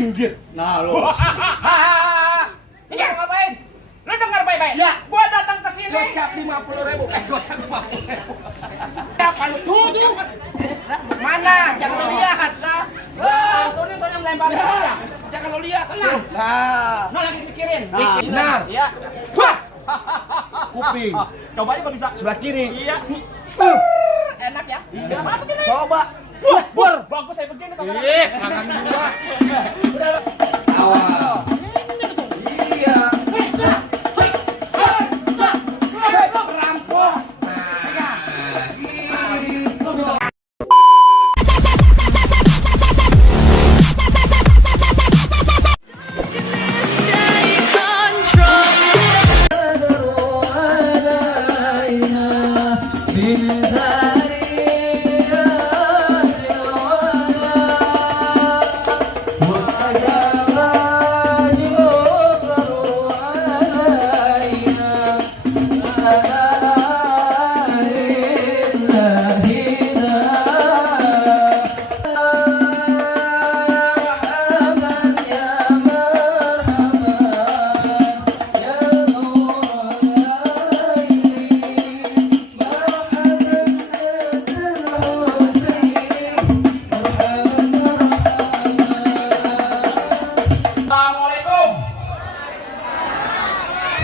minggir. Nah lu. Ini ngapain? Lu dengar baik-baik. Ya. Gua datang ke sini. Gocap 50.000. Gocap 50.000. Siapa lu? Tuh. Mana? Jangan lu lihat. Tuh nih soalnya melempar ya. Jangan lu lihat. Tenang. Nah, lagi pikirin. Benar. Iya. Wah. Kuping. Coba aja kalau bisa. Sebelah kiri. Iya. Enak ya? Iya. Masukin aja. Coba. Bur. Bagus saya begini kamera. Kangen gua. Udah. Awal. Iya. Rampok.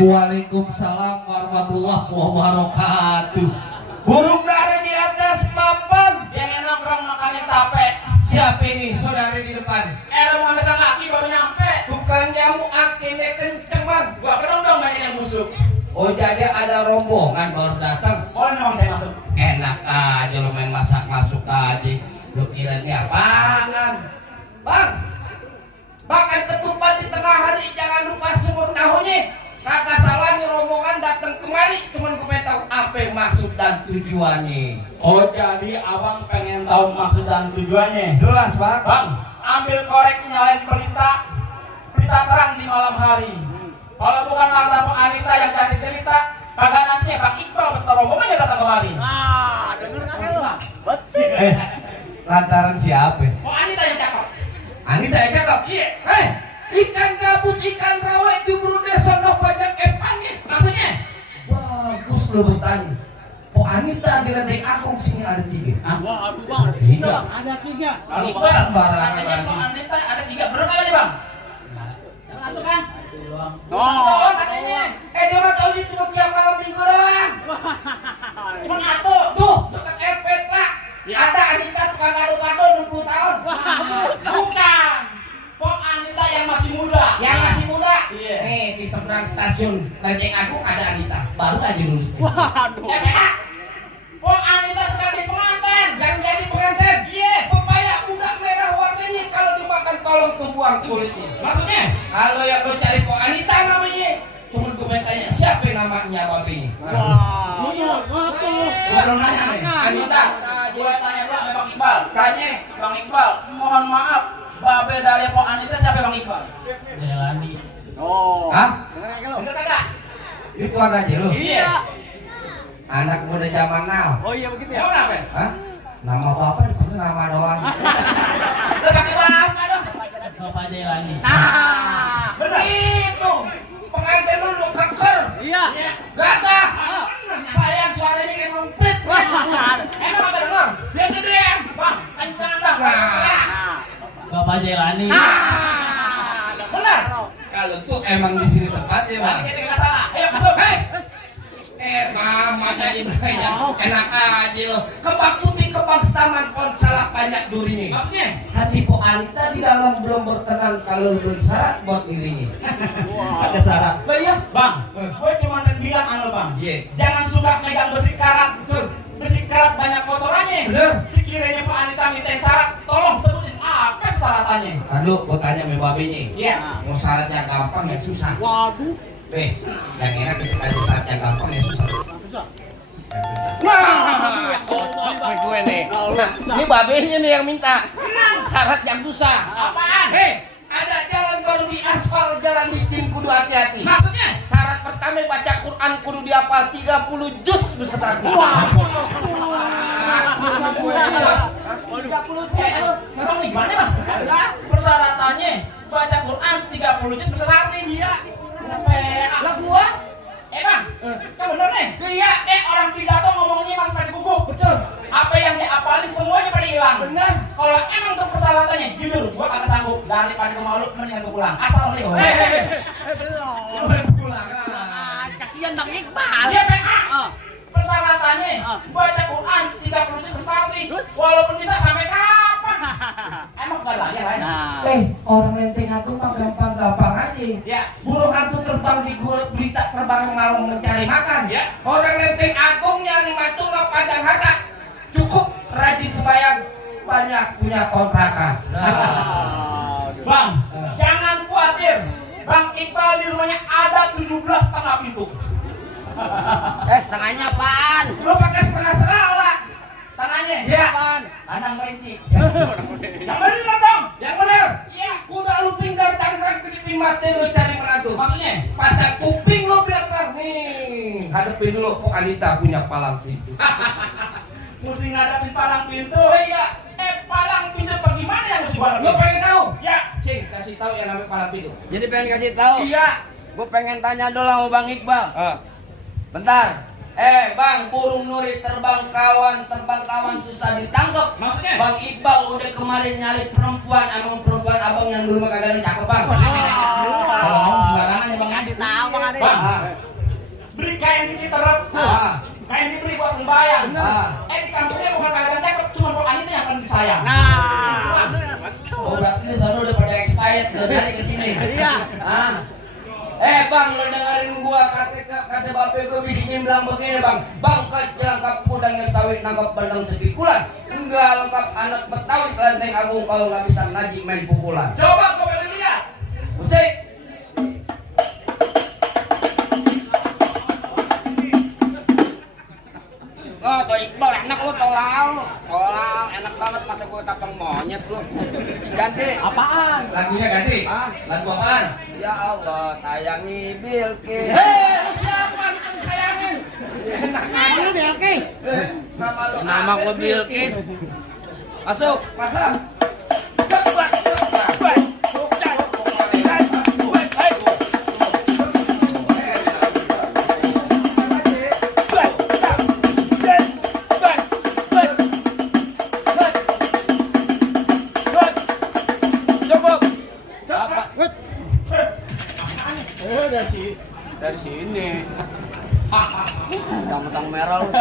Waalaikumsalam warahmatullahi wabarakatuh. Burung dari di atas papan. Yang nongkrong makannya tape. Siapa ini saudara di depan? Mau ngambil kaki baru nyampe. Bukan nyamuk akhirnya kenceng bang. Gua kira dong banyak yang busuk. Oh jadi ada rombongan baru datang. Oh, memang saya masuk. Enak aja lo main masak masuk aja. Lo kira ini apaan? Bang, makan ketupat di tengah hari jangan lupa sumur tahunya. Kakak salah nih rombongan datang kemari cuman gue pengen tahu apa maksud dan tujuannya. Oh, jadi abang pengen tahu maksud dan tujuannya? Jelas bang. Bang, ambil korek nyalain pelita terang di malam hari. Kalau bukan karena Pak Anita yang cari cerita, kagak nantinya Bang Iqbal beserta rombongannya datang kemari. Denger nggak lu? Lantaran siapa? Pak Anita yang cakep. Anita yang cakep? Iya. Ikan gabus, ikan rawa itu berunda sono banyak empangnya. Maksudnya? Bagus lo bertanya. Oh Anita di lantai aku sini ada 3. Wah, aduh Bang, ada 3. Lalu Bang, katanya Pak Anita ada 3. Bener nggak nih Bang? Satu kan? Oh, katanya. Dia mah tahu dia cuma tiap malam minggu doang. Cuma satu. Tuh, dekat airport pak. Ada Anita tukang gado-gado 60 tahun. Bukan. Pok Anita yang masih muda. Yang masih muda. Iya. Nih di seberang stasiun Lenteng Agung ada Anita. Baru aja lulus. Waduh. Pak. Pok Anita sekarang di pengantin. Yang jadi pengantin. Iya. Pepaya udah merah warnanya kalau dimakan tolong kebuang kulitnya. Maksudnya? Kalau yang lo cari Pok Anita namanya. Cuman gue tanya siapa namanya babinya. Wah. Belum nanya nih. Anita. Gua tanya dulu sama Bang Iqbal. Tanya. Bang Iqbal, mohon maaf. Babe dari Pok Anita siapa Bang Iqbal? Jelani. Oh. Hah? Dengar kagak? Itu aja lo. Iya. Anak muda zaman now. Oh iya begitu ya. Kenapa? Hah? Nama bapak dipakai nama doang. Udah pakai bapak dong. Bapak Jelani. Nah, begitu. Pengantin lu keker. Iya. Gagah. Sayang suaranya kayak rumpit. Emang apa dengar? Dia gedean. Bang, kencang Bang. Bapak Jelani. Benar. Kalau tuh emang di sini tempatnya, Bang. Kita nggak salah. Ayo masuk. Hei. Namanya Ibrahim enak aja lo. Kembang putih, kembang setaman, pon salah banyak durinya. Maksudnya? Hati Pok Anita di dalam belum berkenan kalau belum syarat buat dirinya. Ada syarat. Bah ya? Bang, gue cuma bilang anu Bang. Iya. Jangan suka megang besi karat. Besi karat banyak kotorannya. Bener. Sekiranya Pak Anita minta yang syarat, tolong sebutin apa syaratannya. Lalu gue tanya sama babenya. Iya. Mau syarat yang gampang yang susah. Waduh. Yang enak kita kasih syarat yang gampang yang susah. Nah, kocok gue nih. Nah, ini babenya nih yang minta. Syarat yang susah. apaan? Ada jalan baru di aspal, jalan licin kudu hati-hati. Maksudnya? Syarat pertama baca Quran kudu dihafal 30 juz beserta. Wah. 30 juz. Memang gimana Bang? Persyaratannya baca Quran 30 juz bisa arti. Iya. Lah gua? Bang, kan bener nih? Iya. Orang pidato ngomongnya mas pada gugup. Betul. Apa yang diapalin semuanya pada hilang. Benar. Kalau emang untuk persyaratannya, jujur, gua kagak sanggup. Daripada gua malu, mendingan gua pulang. Assalamualaikum. Belum. Pulang. Kasihan Bang Iqbal. Iya, PA. Persyaratannya, baca Quran 30 juz berarti. Walaupun bisa sampai kapan? Emang gak ada ya, lain? Orang Lenteng Agung mah gampang-gampang aja. Ya. Burung hantu terbang di berita terbang malam mencari makan. Ya. Orang Lenteng Agung nyari matung nggak pandang harta. Cukup rajin sembahyang, banyak punya kontrakan. Bang, jangan khawatir. Bang Iqbal di rumahnya ada 17 setengah pintu. Setengahnya apaan? Lo pakai setengah segala. Setengahnya? Ya. Apaan? Kandang kelinci. Yang bener dong. Yang benar. Iya. Kuda luping dari Tangerang ke mati lo cari menantu. Maksudnya? Pasang kuping lo biar terang nih. Hadapin dulu kok Anita punya palang pintu. Mesti ngadapin palang pintu. Oh iya. Palang pintu bagaimana yang mesti gua Lo pengen tahu? Ya. Cing, kasih tahu yang namanya palang pintu. Jadi pengen kasih tahu. Iya. Gue pengen tanya dulu sama Bang Iqbal. Bentar. Bang, burung nuri terbang kawan susah ditangkap. Maksudnya? Bang Iqbal udah kemarin nyari perempuan, emang perempuan abang yang dulu mah kagak ada cakep bang. Kalau ngomong sembarangan ya Bang. Kasih tahu Bang Ade. Bang, beli kain diterap. Kain dibeli buat sembahyang. Di kampungnya bukan kagak ada cakep, cuma buat Anita yang paling disayang. Oh berarti di sana udah pada expired, udah cari kesini. Iya. Bang, lo dengerin gua kata bapak gua bisikin bilang begini bang. Bang kelengkap kudangnya sawit nangkap bandang sepikulan. Enggak lengkap anak Betawi Lenteng Agung kalau nggak bisa ngaji main pukulan. Coba kau pengen lihat. Musik. Oh, tuh Iqbal enak lu tolal enak banget masa gue tatang monyet lu. Ganti. Apaan? Lagunya ganti. Lagu apaan? Ya Allah, sayangi Bilqis. Siapa yang disayangin? Nama lu Bilqis. Nama lu. Nama gua Bilqis. Masuk. Pasang. Dari sini. Mentang-mentang merah lu.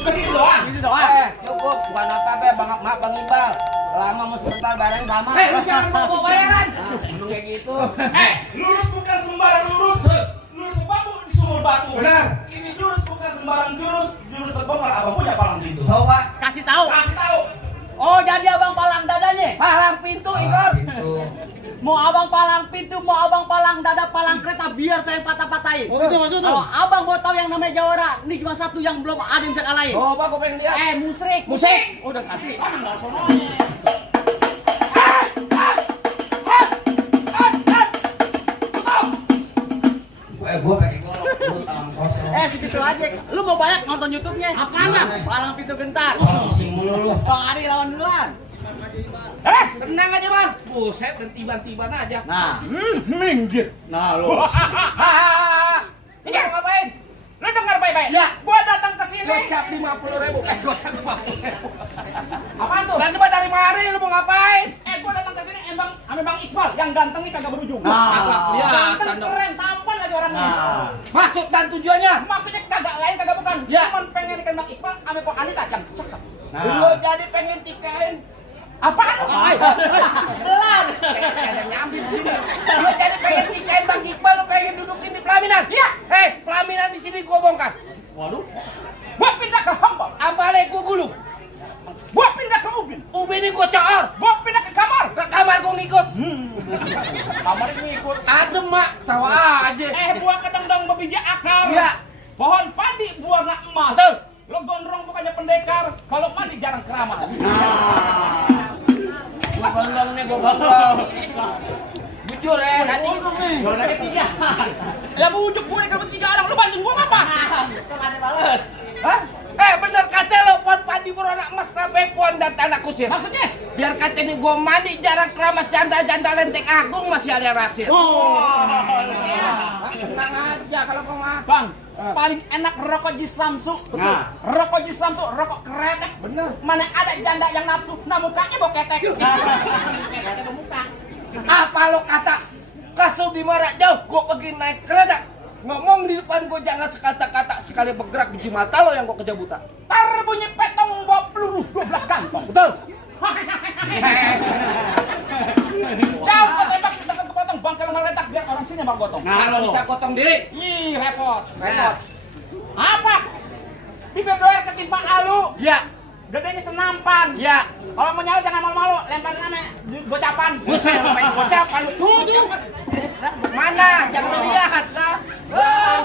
Kasih doang. Cukup. Bukan apa-apa, Bang Iqbal. Lama mau sebentar bayaran sama. Lu jangan bawa bayaran. Ngomong kayak gitu. Lurus bukan sembarang lurus. Lurus bambu di sumur batu. Benar. Ini jurus bukan sembarang jurus. Jurus terbongkar abang punya palang pintu. Bawa Kasih tahu. Kasih tahu. Oh, jadi abang palang dadanya. palang pintu, Igor. Mau abang palang pintu, mau abang palang dada, palang kereta, biar saya patah-patahin. Oh, itu maksud Kalau abang mau tahu yang namanya Jawara, ini cuma satu yang belum ada yang bisa kalahin. Oh, Pak, gue pengen lihat. Musrik. Musik. Udah ganti. Gue pakai golok, lu tangan kosong. Segitu aja. Lu mau banyak nonton YouTube-nya? Apaan? Palang pintu gentar. Pusing mulu lu. Bang Adi lawan duluan. Tenang aja, Bang. Buset, bertiban-tiban aja. Nah, minggir. Nah, lu. Ini ngapain? Lu dengar baik-baik. Ya. Gua datang ke sini. Gocap 50.000. Gocap 50.000. Apaan tuh? Dan coba dari mari lu mau ngapain? Gua datang ke sini emang ame Bang Iqbal yang gantengnya kagak berujung. Nah, ganteng keren, tampan lagi orangnya. Nah. Maksud dan tujuannya? Maksudnya kagak lain kagak bukan. Ya. Cuman pengen ikan Bang Iqbal ame Pok Anita yang cakep. Lu jadi pengen tikain. Apaan? Belar. Ada nyambi di sini. Lu jadi pengen tikain Bang Iqbal, lu pengen dudukin di pelaminan. Iya. Pelaminan di sini gua bongkar. Waduh. Gua pindah ke Hongkong. Ambale gua gulung. Gua pindah ke Ubin. Ubin ini gua coor. Gua pindah ke kamar. Ke kamar gua ngikut. Kamar ini ikut. Adem, Mak. Tawa aja. Buah kedang-dang berbiji akar. Iya. Pohon padi buahnya emas. Betul. Lo gondrong bukannya pendekar. Kalau mandi jarang keramas. Gua gondong nih, gua gondong. Jujur ya, nanti Gua ada ketiga. Lah bujuk gue kalau bertiga orang. Lu bantuin gua apa? Kan ada balas. Hah? Bener kata lo, pohon padi berwarna emas, sampai puan dan tanah kusir. Maksudnya? Biar kata ini gue mandi jarang keramas janda-janda Lenteng Agung masih ada yang raksir. Tenang aja kalau kau mah. Bang, paling enak rokok Ji Samsu. Betul. Rokok Ji Samsu, rokok keretek. Bener. Mana ada janda yang nafsu, nah mukanya boketek. Ketek muka. Apa lo kata? Kasih di marak jauh, gue pergi naik kereta. Ngomong di depan gue jangan sekata-kata, sekali bergerak biji mata lo yang gue kejabutan. Tar bunyi petong bawa peluru 12 kantong. Betul? Jauh kau tembak kita potong bangkai meletak biar orang sini bang gotong. Kalau bisa potong diri. Ih repot. Repot. Apa? Di BBR ketimpa alu. Ya, Gedenya senampan. ya. Kalau mau nyawa jangan malu-malu, lempar nama gocapan. Buset, main gocapan lu. Tuh. Mana? Jangan lo lihat lah.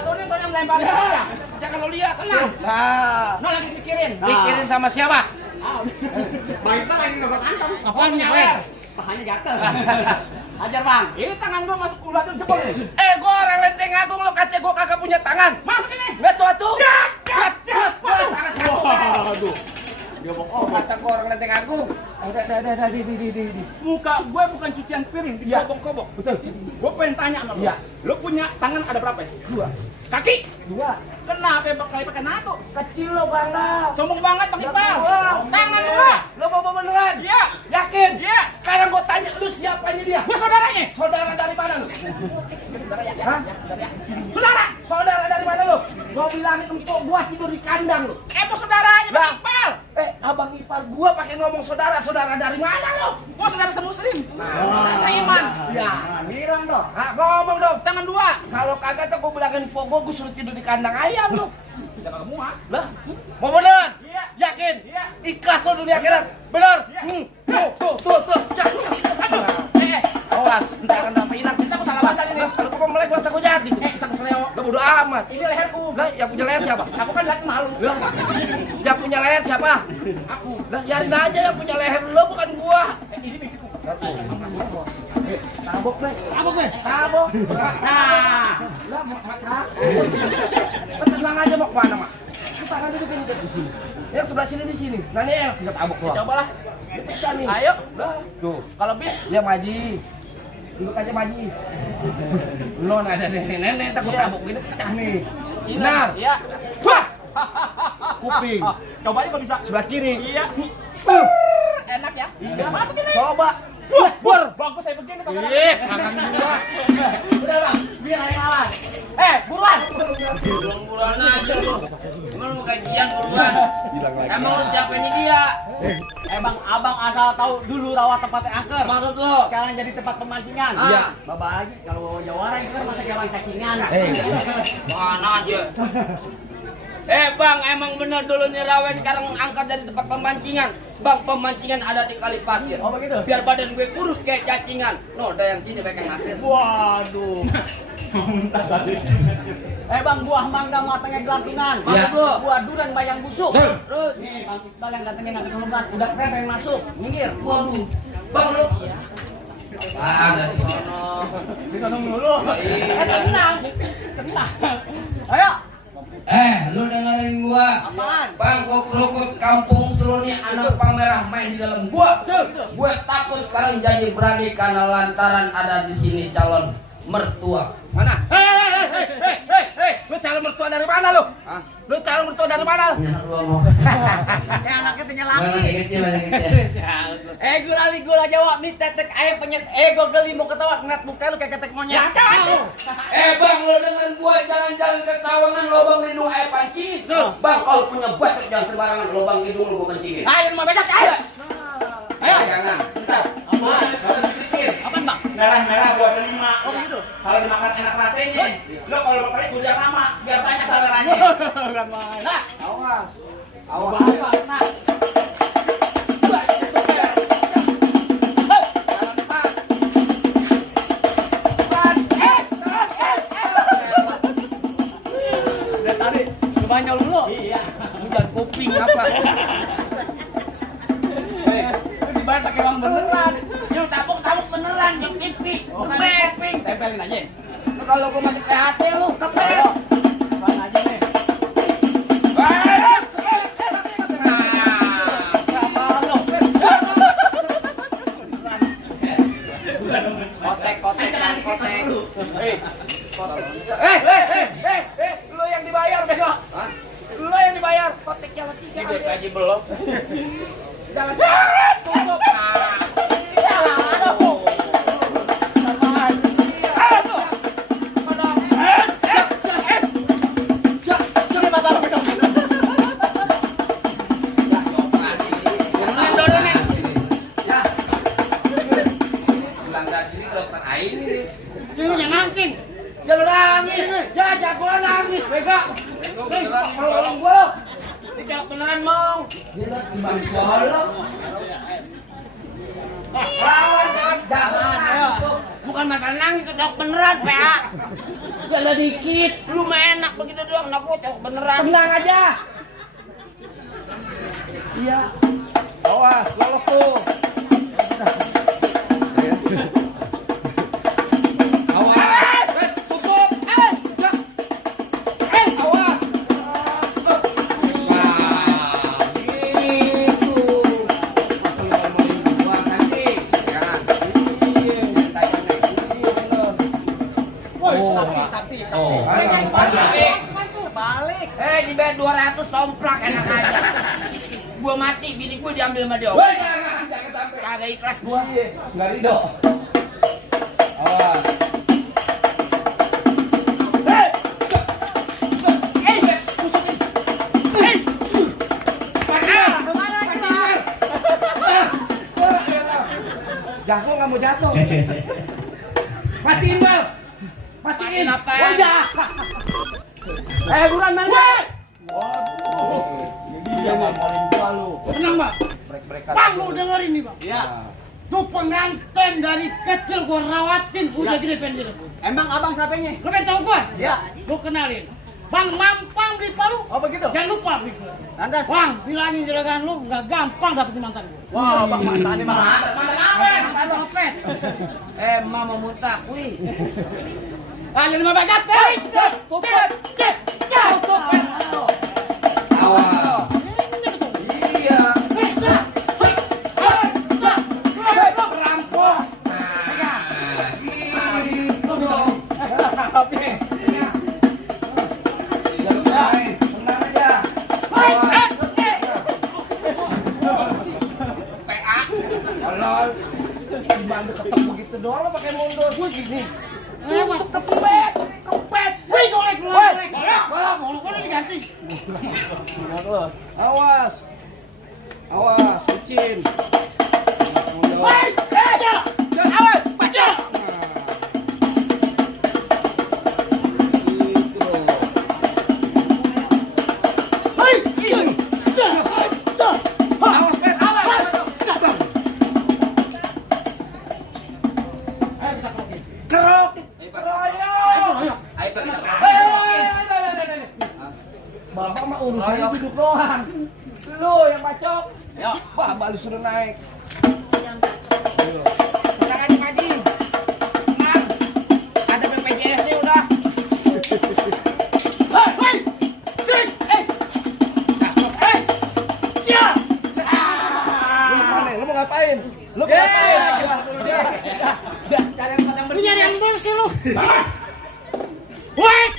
Tuh dia soalnya lempar Ya, ya. jangan lo lihat. Tenang. Nah, Nah lagi pikirin. pikirin sama siapa? Baiklah lagi nggak kantong. Apaan nyawer? Pahanya gatel. Ajar bang. Ini tangan gua masuk ulat tuh jebol nih. Gua orang Lenteng Agung lo kata gua kagak punya tangan. Masuk ini. Nggak tuh. Waduh. Dia mau Kata gua orang Lenteng Agung. Ada di. muka gue bukan cucian piring, Iya. dikobok-kobok. Betul. Gue pengen tanya sama lo. Iya. Lo punya tangan ada berapa? Dua. Kaki? Dua. Kenapa bakal pakai nato? Kecil lo bangga. Sombong banget Bang Iqbal. Dua. Tangan gua. Lo mau beneran? Iya. Yakin? Iya. Sekarang gua tanya lu siapanya dia? Gue saudaranya. Saudara dari mana lu? Saudara ya. Hah? Saudara. Saudara dari mana lu? Gua bilangin empok gua tidur di kandang lu. Itu saudaranya Bang Lah. Iqbal. Abang ipar gua pakai ngomong saudara dari mana lu? Gue saudara semuslim. Seiman. Ya, bilang dong. Ngomong dong. Tangan dua. Kalau kagak tuh gua bilangin empok gua suruh tidur di kandang ayam lu. Tidak kamu ah. Lah, mau beneran? Iya. Yakin? Iya. Ikhlas lo dunia akhirat? Bener? Iya. Tuh. Cak. Awas, jangan sampai hilang. Kita aku salah baca ini. Kalau kau melek mata kau jadi. Kita keseleo. Lo bodo amat. Ini leherku. Lah, yang punya leher siapa? Aku kan lihat malu. Lah, yang punya leher siapa? Aku. Lah, biarin aja yang punya leher lo bukan gua. Ini bikinku. Tabok, Bre. Tabok. Nah. Lah, maka. Tenang aja mau kemana, Mak? Tangan dulu kan di sini. Yang sebelah sini di sini. Nah, ini yang kita tabok lo. Cobalah. Pecah nih. Ayo. Lah, tuh. Kalau bis. Dia maji. Duduk aja maji. Lo ada nenek takut tabok gini pecah nih. Benar. Iya. Wah. Kuping. Cobain kalau bisa. Sebelah kiri. Iya. Enak ya? Iya. Masuk ini. Coba. Bur. Bagus saya begini kamera. Kangen gua. Udah bang, biar ada yang lawan. Buruan. Buruan aja lu. Emang lu gajian buruan. Emang lu siapa ini dia? Bang, abang asal tahu dulu rawa tempatnya angker. Maksud lu? Sekarang jadi tempat pemancingan. Iya. Bapak lagi kalau Jawara itu kan masa jalan cacingan. Mana aja. Bang, emang bener dulu nih rawa sekarang angkat dari tempat pemancingan. Bang, pemancingan ada di kali pasir. Oh begitu? Biar badan gue kurus kayak cacingan. No, ada yang sini pakai ngasir. Waduh. Bang, buah mangga matangnya gelantungan. Iya. Buah durian bayang busuk. Terus? Nih, Bang Iqbal yang datengin nanti kelumpan. Udah keren pengen masuk. Minggir. Waduh. Bang lu. Dari sono. Ditonong dulu. Iya. Tenang. Tenang. Ayo. Lu dengerin gua. Apaan? Bangkok Krukut kampung seluruh nih anak pamerah main di dalam gua. Gue takut sekarang jadi berani karena lantaran ada di sini calon mertua. Mana? Hei, lu calon mertua dari mana lu? Hah? Lu calon mertua dari mana lu? Ya, lu mau. Anaknya tinggal Mana laki. yang kecil, yang kecil. Gurali gula Jawa, mie tetek ayam penyet, gue geli mau ketawa ngeliat muka lu kayak ketek monyet. Bang, lo dengan gua jalan-jalan ke sawangan lobang hidung air pancing. Bang, kalau punya bacok jangan sembarangan lobang hidung lu gua kencingin. Ayo mau becak, ayo. Ayo. Jangan. Apaan? Apaan bang? Merah-merah buat delima. Oh begitu. Kalau dimakan enak rasanya. Lo kalau bapaknya udah lama, biar banyak sawerannya. Bukan main. Nah, Awas. awas. Nah. Udah tadi, kebanyol dulu. Iya. Udah kuping apa? Dibayar pakai uang beneran. Yang tabuk beneran, yang pipik. Bukan pipik. Tempelin aja. Kalau gua masih THT lu. Ayo. Apaan aja nih? Kotek, jangan kotek. Lu yang dibayar, bego. Lu yang dibayar. Kotek jalan 3. Ini gaji belum. Jalan tutup. Salah, aduh. Nangis, bego. Tolong gua. Tidak beneran mau. Gila, timbang colok. Lawan jangan Bukan masalah nangis, ketok beneran, PA. Jalan dikit. Lu mah enak begitu doang, nak kocok beneran. Tenang aja. Iya. Awas, lolos tuh. Awas. Tutup. Awas. Balik. Dibayar 200 somplak enak aja. Gua mati, bini gua diambil sama dia. Woi, jangan sampai. Kagak ikhlas gua. Enggak ridho. Awas. Jago nggak mau jatuh. Matiin bal. Matiin. Apa? Oh ya. Buruan main. Dia ngomongin gua lu. Tenang, Bang. Bang, lu dengerin nih, Bang. Iya. Tuh pengantin dari kecil gua rawatin, udah gede pengen. Emang abang siapanya? Lu pengen tahu gua? Iya. Gua kenalin. Bang Lampang di Palu. Oh begitu. Jangan lupa, Bang. Lantas. Bang, bilangin juragan lu nggak gampang dapetin mantan gua. Wah, bang mantannya bang. Mantan apa? Mantan copet. Emang mau muntah, wih. Ada 5 bagat. Tutup. Awas. Iya. Rampok. Tenang aja. Kalau dibantu ketemu begitu doang lo pakai mundur gue gini. Kepet. Wih, golek. Boleh diganti. Awas. Licin. Woi, awas, baca. Bapak mah urusannya duduk doang. Lu yang bacok. Ya. Bapak lu sudah naik. Jangan maju. Tenang. Ada BPJS-nya udah. Hei! Sik! Es! Ya! Lu mana? Lu mau ngapain? Lu mau ngapain? Lu nyari yang bersih lu. Wait!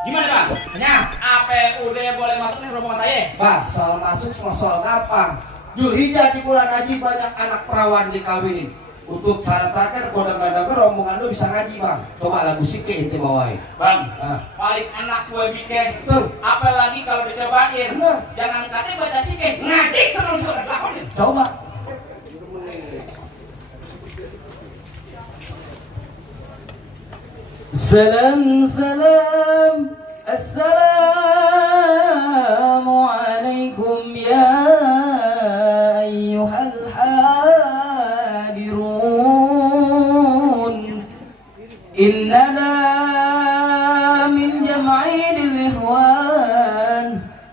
Gimana bang? Ya, APUD boleh masuk nih rombongan saya? Bang, soal masuk semua soal gampang. Julhijjah di bulan haji banyak anak perawan dikawinin. Untuk syarat terakhir kodang-kodang rombongan lu bisa ngaji, Bang. Coba lagu Sike inti bawain. Bang, Ah. paling enak gue bikin. Betul. Apalagi kalau dicobain. Bener. Jangan katanya baca sikit, ngadik sebelum sudah lakonin. Coba. سلام السلام عليكم يا أيها الحاضرون إننا من جمعين الإخوان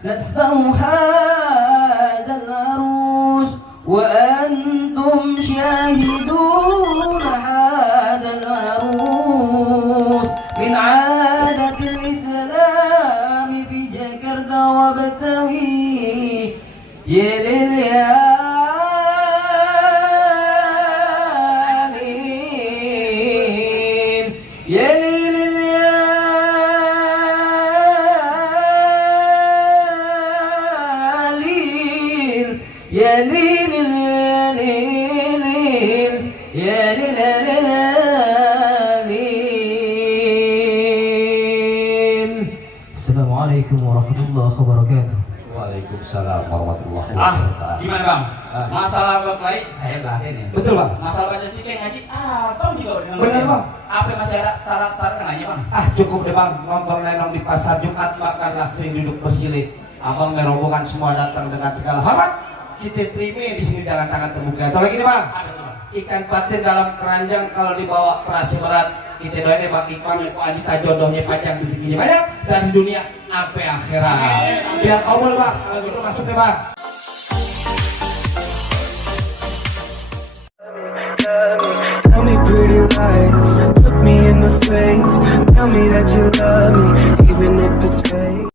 نسمع هذا العروس وأنتم شاهدون هذا العروس من عادة الإسلام في جاكرتا وبتوي يا يا ليل يا ليل يا ليل يا ليل. السلام عليكم ورحمة الله وبركاته. Waalaikumsalam warahmatullahi Ah, wabarakatuh. gimana bang? Masalah baklai, saya belakang ya. Betul bang. Masalah baca sikeng ngaji, bang juga udah dengerin. Bener, Bang. Apa masih ada syarat-syarat nanya bang? Cukup deh bang, nonton lenong di pasar Jumat makan langsung duduk bersilit. Abang merobohkan semua datang dengan segala hormat. Kita terima di sini dengan tangan terbuka. Atau lagi nih bang, ikan patin dalam keranjang kalau dibawa terasa berat. Kita doain deh bang Iqbal, Ibu Anita jodohnya panjang, rezekinya banyak dari dunia sampai akhirat. Biar kabul bang, kalau gitu masuk deh bang. Tell me pretty lies, look me in the face. Tell me that you love me, even if it's fake.